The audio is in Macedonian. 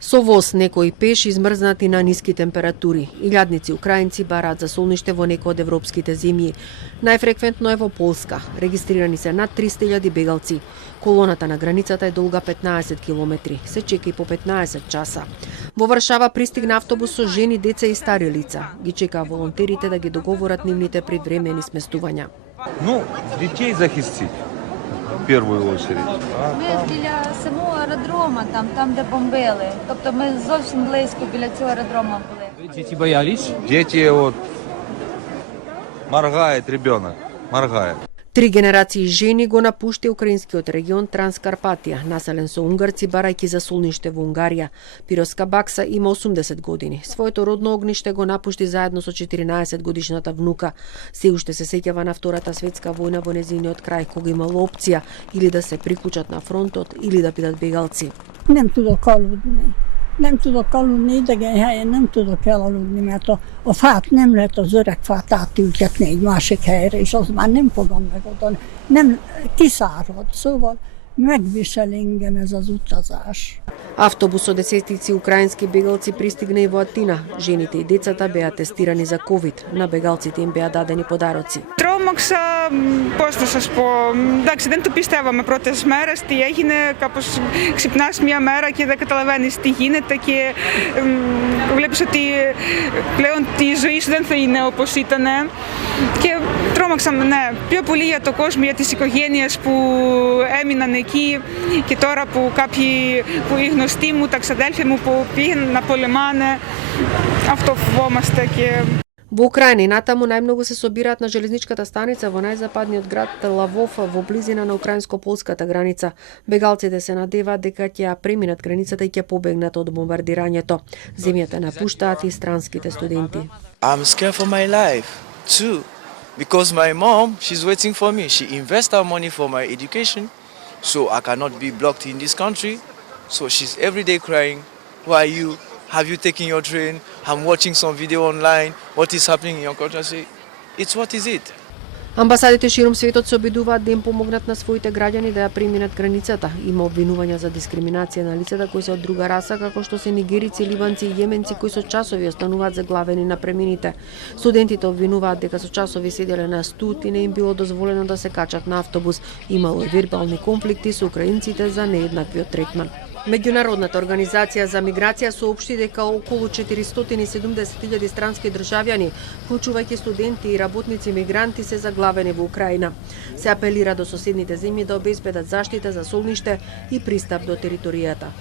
Со воз некои пеш измрзнати на ниски температури. Илјадници украинци бараат за солниште во некои од европските земји. Најфреквентно е во Полска. Регистрирани се над 300.000 бегалци. Колоната на границата е долга 15 километри. Се чека и по 15 часа. Во Варшава пристигна автобус со жени, деца и стари лица. Ги чекаа волонтерите да ги договорат нивните привремени сместувања. Ну, детей захистить. В первую очередь. Ми біля самого аеродрома, там де бомбили. Тобто ми зовсім близько біля цього аеродрома були. Дети боялись? Дети вот моргает ребенок, моргает. 3 генерации жени го напушти украинскиот регион Транскарпатија, населен со унгарци барајќи за солниште во Унгарија. Пироска Бакса има 80 години. Своето родно огниште го напушти заедно со 14 годишната внука. Се уште се сеќава на Втората светска војна во незиниот крај, кога имало опција или да се прикучат на фронтот или да бидат bегалци. Nem tudok aludni. Nem tudok aludni, idegen helyen nem tudok elaludni, mert a fát nem lehet az öreg fát átültetni egy másik helyre, és az már nem fogom megoldani. Nem, kiszárad, szóval megvisel engem ez az utazás. Автобус со десетици украински бегалци пристигна и во Атина. Жените и децата беа тестирани за ковид. На бегалците им беа дадени подароци. Τρόμαξα, πώς θα σας πω, εντάξει δεν το πιστεύαμε πρώτες μέρες τι έγινε, κάπως ξυπνάς μια μέρα και δεν καταλαβαίνεις τι γίνεται και βλέπεις ότι πλέον η ζωή σου δεν θα είναι όπως ήταν και τρόμαξαμε, ναι, πιο πολύ για το κόσμο, για τις οικογένειες που έμειναν εκεί και τώρα που κάποιοι, που οι γνωστοί μου, τα ξαδέλφια μου που πήγαιναν να πολεμάνε, αυτό φοβόμαστε και... Во Украина и натаму најмногу се собираат на железничката станица во најзападниот град Лавов во близина на украинско-полската граница. Бегалците се надеваат дека ќе ја преминат границата и ќе побегнат од бомбардирањето. Земјата напуштаат и странските студенти. I'm scared for my life too because my mom, she's waiting for me. She invests her money for my education, so I cannot be blocked in this country. So she's every day crying, "Why are you? Have you taken your train? I'm watching some video online. What is happening in your country?" I say, it's what is it. Амбасадите ширум светот се обидуваат да им помогнат на своите граѓани да ја преминат границата. Има обвинувања за дискриминација на лицата кои се од друга раса, како што се нигерици, ливанци и јеменци кои со часови остануваат заглавени на премините. Студентите обвинуваат дека со часови седеле на студ и не им било дозволено да се качат на автобус. Имало и вербални конфликти со украинците за нееднаквиот третман. Меѓународната организација за миграција соопшти дека околу 470.000 странски државјани, вклучувајќи студенти и работници мигранти, се заглавени во Украина. Се апелира до соседните земји да обезбедат заштита за солниште и пристап до територијата.